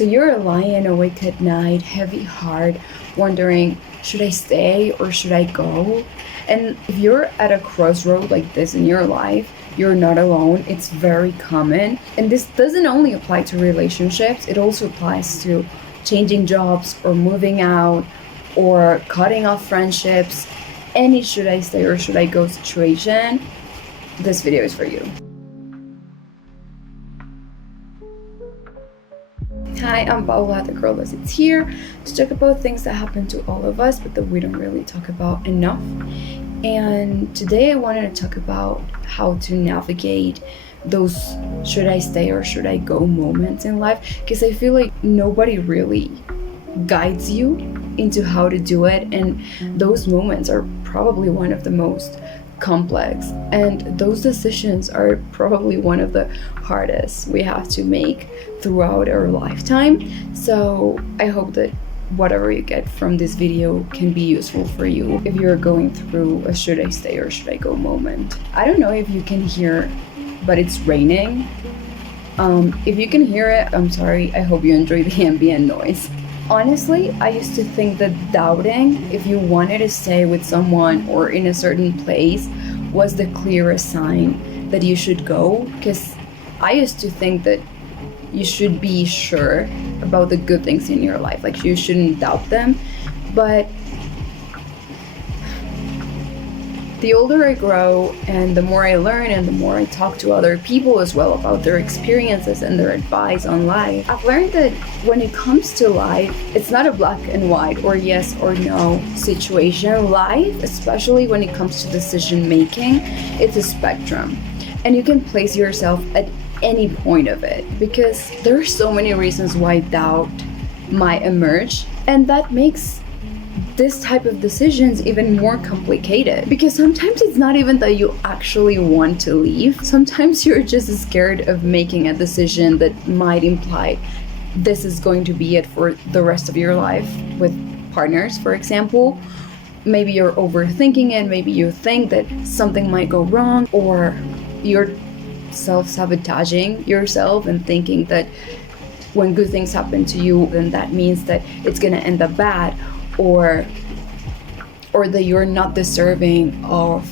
So you're lying awake at night, heavy heart, wondering, should I stay or should I go? And if you're at a crossroad like this in your life, you're not alone. It's very common. And this doesn't only apply to relationships, it also applies to changing jobs or moving out or cutting off friendships. Any should I stay or should I go situation, this video is for you. Hi, I'm Paula, the girl that sits here to talk about things that happen to all of us but that we don't really talk about enough. And today I wanted to talk about how to navigate those should I stay or should I go moments in life, because I feel like nobody really guides you into how to do it, and those moments are probably one of the most complex, and those decisions are probably one of the hardest we have to make throughout our lifetime. So I hope that whatever you get from this video can be useful for you if you're going through a should I stay or should I go moment. I don't know if you can hear, but it's raining. If you can hear it, I'm sorry. I hope you enjoy the ambient noise. Honestly, I used to think that doubting if you wanted to stay with someone or in a certain place was the clearest sign that you should go, because I used to think that you should be sure about the good things in your life, like you shouldn't doubt them. But the older I grow and the more I learn and the more I talk to other people as well about their experiences and their advice on life, I've learned that when it comes to life, it's not a black and white or yes or no situation. Life, especially when it comes to decision making, it's a spectrum, and you can place yourself at any point of it, because there are so many reasons why doubt might emerge, and that makes this type of decisions even more complicated, because sometimes it's not even that you actually want to leave. Sometimes you're just scared of making a decision that might imply this is going to be it for the rest of your life. With partners, for example, maybe you're overthinking it, maybe you think that something might go wrong, or you're self-sabotaging yourself and thinking that when good things happen to you, then that means that it's gonna end up bad, or that you're not deserving of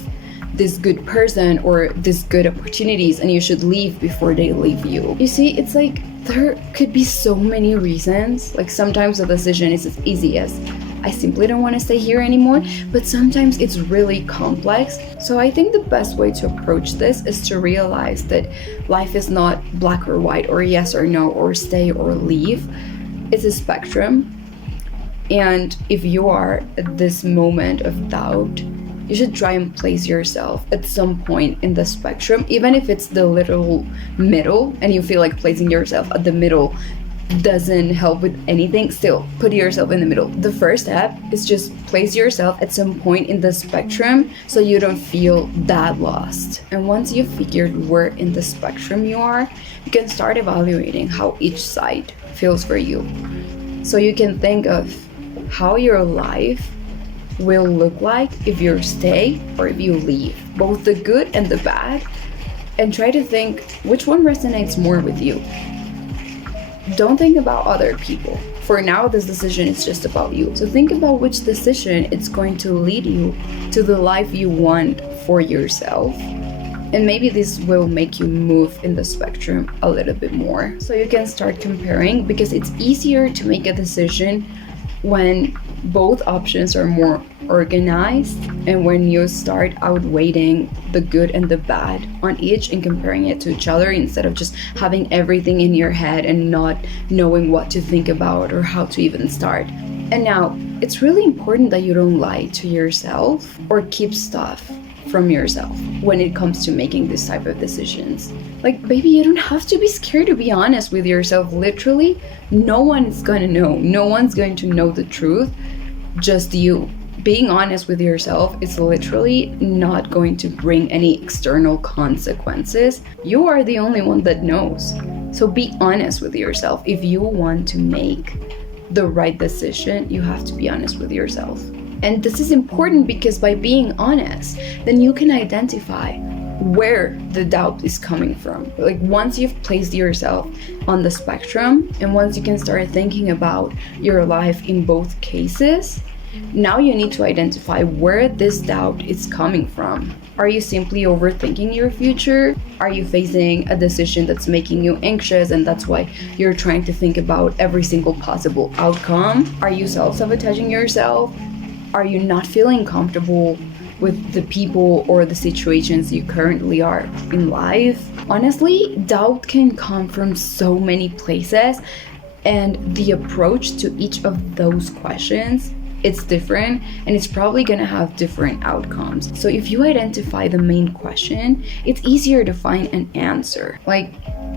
this good person or this good opportunities and you should leave before they leave you. You see, it's like there could be so many reasons. Like sometimes the decision is as easy as I simply don't want to stay here anymore, but sometimes it's really complex. So I think the best way to approach this is to realize that life is not black or white or yes or no or stay or leave. It's a spectrum. And if you are at this moment of doubt, you should try and place yourself at some point in the spectrum, even if it's the literal middle and you feel like placing yourself at the middle doesn't help with anything. Still, put yourself in the middle. The first step is just place yourself at some point in the spectrum so you don't feel that lost. And once you've figured where in the spectrum you are, you can start evaluating how each side feels for you. So you can think of how your life will look like if you stay or if you leave, both the good and the bad, and try to think which one resonates more with you. Don't think about other people. For now, this decision is just about you. So think about which decision it's going to lead you to the life you want for yourself. And maybe this will make you move in the spectrum a little bit more. So you can start comparing, because it's easier to make a decision when both options are more organized and when you start outweighing the good and the bad on each and comparing it to each other, instead of just having everything in your head and not knowing what to think about or how to even start. And now, it's really important that you don't lie to yourself or keep stuff from yourself when it comes to making this type of decisions. Like, baby, you don't have to be scared to be honest with yourself. Literally, no one's gonna know. No one's going to know the truth, just you. Being honest with yourself is literally not going to bring any external consequences. You are the only one that knows. So be honest with yourself. If you want to make the right decision, you have to be honest with yourself. And this is important because by being honest, then you can identify where the doubt is coming from. Like once you've placed yourself on the spectrum and once you can start thinking about your life in both cases, now you need to identify where this doubt is coming from. Are you simply overthinking your future? Are you facing a decision that's making you anxious and that's why you're trying to think about every single possible outcome? Are you self-sabotaging yourself? Are you not feeling comfortable with the people or the situations you currently are in life? Honestly, doubt can come from so many places, and the approach to each of those questions, it's different and it's probably gonna have different outcomes. So if you identify the main question, it's easier to find an answer. Like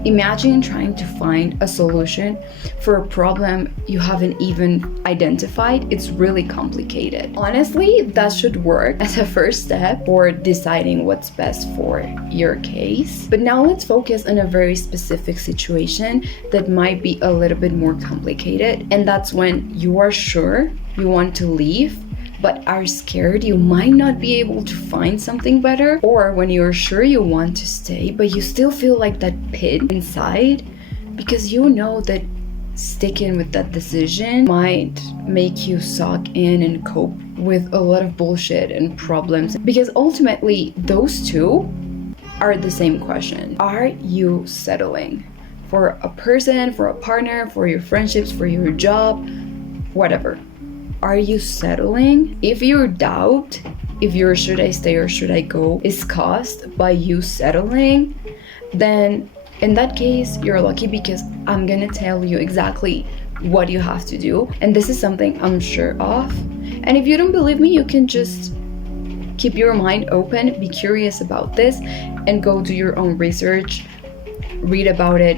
imagine trying to find a solution for a problem you haven't even identified. It's really complicated. Honestly, that should work as a first step for deciding what's best for your case. But now let's focus on a very specific situation that might be a little bit more complicated, and that's when you are sure you want to leave but are scared you might not be able to find something better, or when you're sure you want to stay but you still feel like that pit inside because you know that sticking with that decision might make you suck in and cope with a lot of bullshit and problems, because ultimately those two are the same question. Are you settling for a person, for a partner, for your friendships, for your job, whatever? Are you settling? If your doubt, if your should I stay or should I go is caused by you settling, then in that case, you're lucky, because I'm gonna tell you exactly what you have to do. And this is something I'm sure of. And if you don't believe me, you can just keep your mind open, be curious about this, and go do your own research, read about it,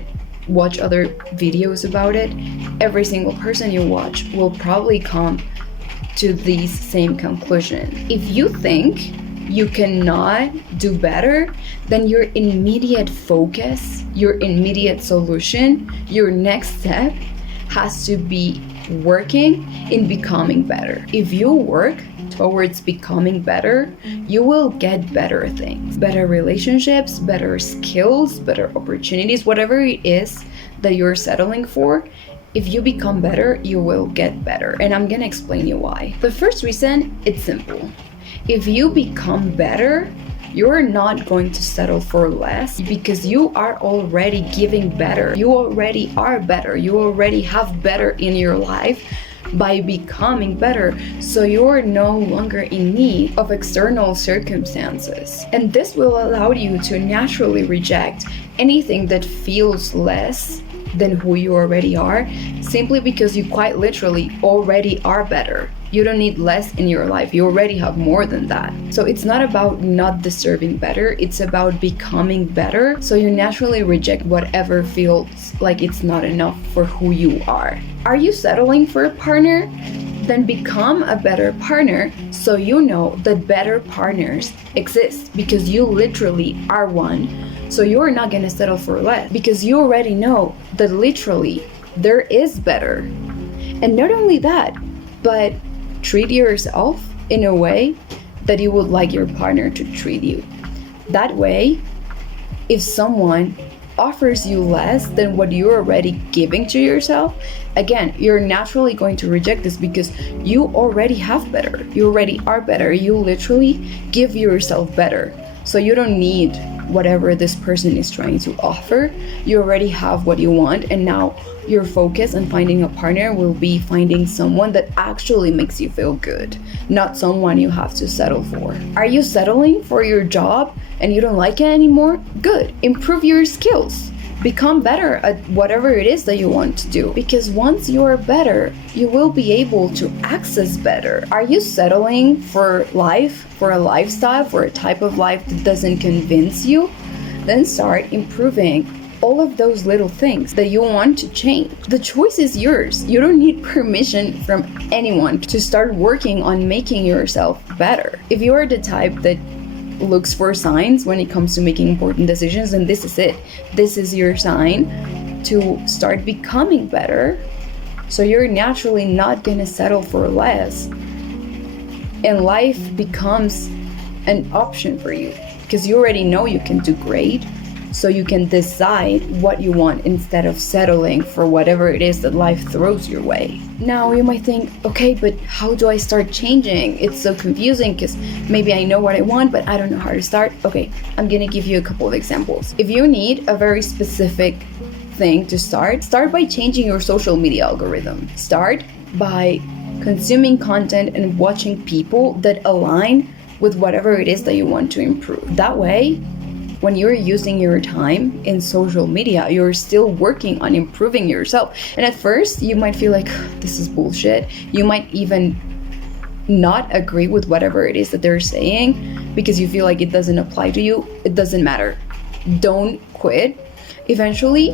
watch other videos about it. Every single person you watch will probably come to these same conclusions. If you think you cannot do better, then your immediate focus, your immediate solution, your next step has to be working in becoming better. If you work towards becoming better, you will get better things, better relationships, better skills, better opportunities, whatever it is that you're settling for. If you become better, you will get better. And I'm gonna explain you why. The first reason, it's simple. If you become better, you're not going to settle for less, because you are already giving better. You already are better. You already have better in your life by becoming better. So you're no longer in need of external circumstances. And this will allow you to naturally reject anything that feels less than who you already are, simply because you quite literally already are better. You don't need less in your life. You already have more than that. So it's not about not deserving better, it's about becoming better. So you naturally reject whatever feels like it's not enough for who you are. Are you settling for a partner? Then become a better partner, so you know that better partners exist, because you literally are one. So you're not gonna settle for less, because you already know that literally there is better. And not only that, but treat yourself in a way that you would like your partner to treat you. That way, if someone offers you less than what you're already giving to yourself, again, you're naturally going to reject this, because you already have better. You already are better. You literally give yourself better. So you don't need whatever this person is trying to offer. You already have what you want, and now your focus on finding a partner will be finding someone that actually makes you feel good, not someone you have to settle for. Are you settling for your job and you don't like it anymore? Good. Improve your skills. Become better at whatever it is that you want to do, because once you are better, you will be able to access better. Are you settling for life, for a lifestyle, for a type of life that doesn't convince you? Then start improving all of those little things that you want to change. The choice is yours. You don't need permission from anyone to start working on making yourself better. If you are the type that looks for signs when it comes to making important decisions, and this is it. This is your sign to start becoming better. So you're naturally not gonna settle for less, and life becomes an option for you, because you already know you can do great. So you can decide what you want instead of settling for whatever it is that life throws your way. Now you might think, okay, but how do I start changing? It's so confusing because maybe I know what I want, but I don't know how to start. Okay, I'm gonna give you a couple of examples. If you need a very specific thing to start by changing your social media algorithm. Start by consuming content and watching people that align with whatever it is that you want to improve. That way, when you're using your time in social media, you're still working on improving yourself. And at first, you might feel like, this is bullshit. You might even not agree with whatever it is that they're saying because you feel like it doesn't apply to you. It doesn't matter. Don't quit. Eventually,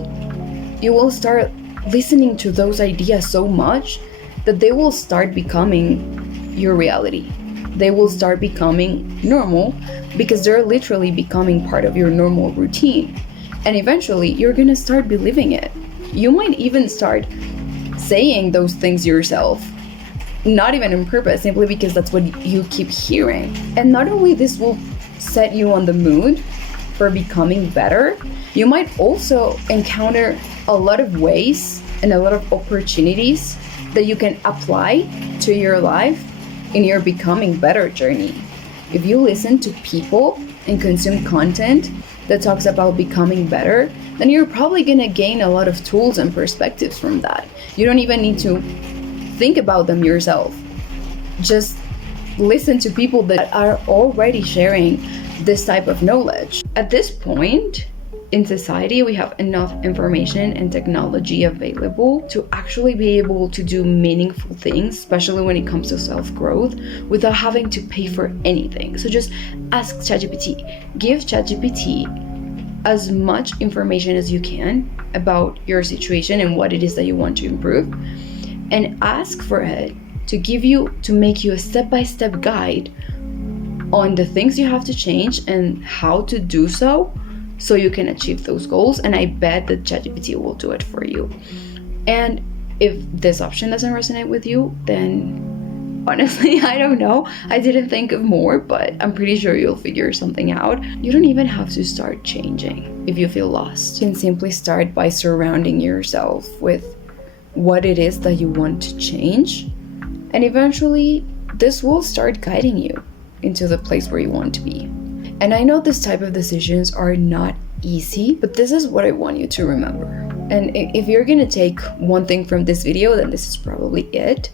you will start listening to those ideas so much that they will start becoming your reality. They will start becoming normal because they're literally becoming part of your normal routine. And eventually, you're gonna start believing it. You might even start saying those things yourself, not even on purpose, simply because that's what you keep hearing. And not only this will set you on the mood for becoming better, you might also encounter a lot of ways and a lot of opportunities that you can apply to your life in your becoming better journey. If you listen to people and consume content that talks about becoming better, then you're probably gonna gain a lot of tools and perspectives from that. You don't even need to think about them yourself. Just listen to people that are already sharing this type of knowledge. At this point in society, we have enough information and technology available to actually be able to do meaningful things, especially when it comes to self-growth, without having to pay for anything. So just ask ChatGPT. Give ChatGPT as much information as you can about your situation and what it is that you want to improve, and ask for it to make you a step-by-step guide on the things you have to change and how to do so you can achieve those goals. And I bet that ChatGPT will do it for you. And if this option doesn't resonate with you, then honestly, I don't know. I didn't think of more, but I'm pretty sure you'll figure something out. You don't even have to start changing if you feel lost. You can simply start by surrounding yourself with what it is that you want to change. And eventually, this will start guiding you into the place where you want to be. And I know this type of decisions are not easy, but this is what I want you to remember. And if you're gonna take one thing from this video, then this is probably it.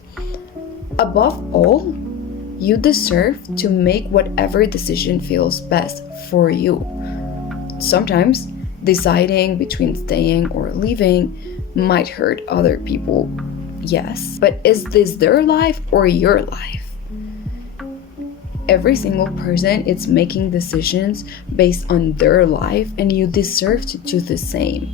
Above all, you deserve to make whatever decision feels best for you. Sometimes deciding between staying or leaving might hurt other people, yes. But is this their life or your life? Every single person is making decisions based on their life, and you deserve to do the same.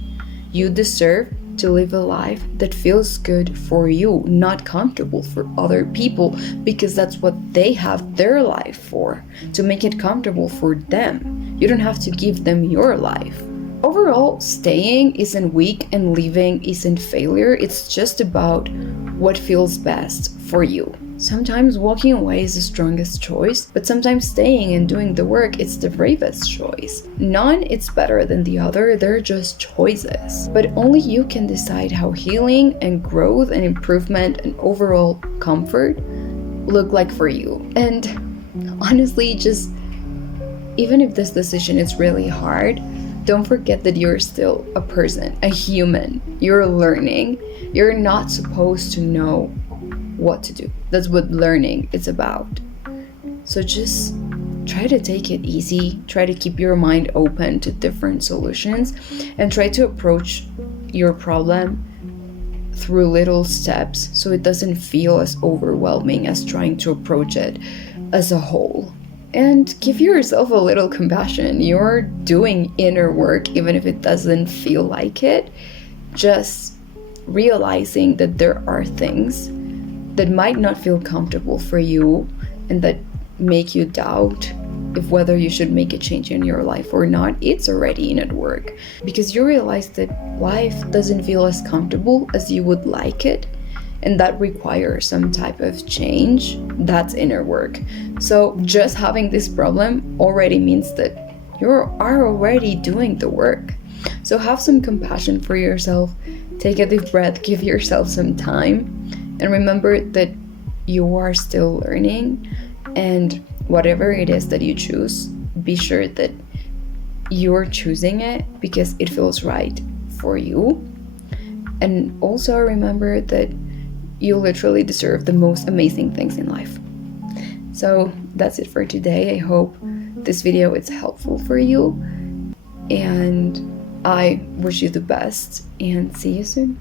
You deserve to live a life that feels good for you, not comfortable for other people, because that's what they have their life for, to make it comfortable for them. You don't have to give them your life. Overall, staying isn't weak and leaving isn't failure. It's just about what feels best for you. Sometimes walking away is the strongest choice, but sometimes staying and doing the work is the bravest choice. None is better than the other, they're just choices. But only you can decide how healing and growth and improvement and overall comfort look like for you. And honestly, just even if this decision is really hard, don't forget that you're still a person, a human. You're learning. You're not supposed to know what to do. That's what learning is about. So just try to take it easy. Try to keep your mind open to different solutions and try to approach your problem through little steps so it doesn't feel as overwhelming as trying to approach it as a whole. And give yourself a little compassion. You're doing inner work even if it doesn't feel like it. Just realizing that there are things that might not feel comfortable for you and that make you doubt if whether you should make a change in your life or not, it's already in at work. Because you realize that life doesn't feel as comfortable as you would like it, and that requires some type of change. That's inner work. So just having this problem already means that You are already doing the work. So have some compassion for yourself. Take a deep breath, give yourself some time, and remember that you are still learning. And whatever it is that you choose, be sure that you're choosing it because it feels right for you. And also remember that you literally deserve the most amazing things in life. So that's it for today. I hope this video is helpful for you, and I wish you the best and see you soon.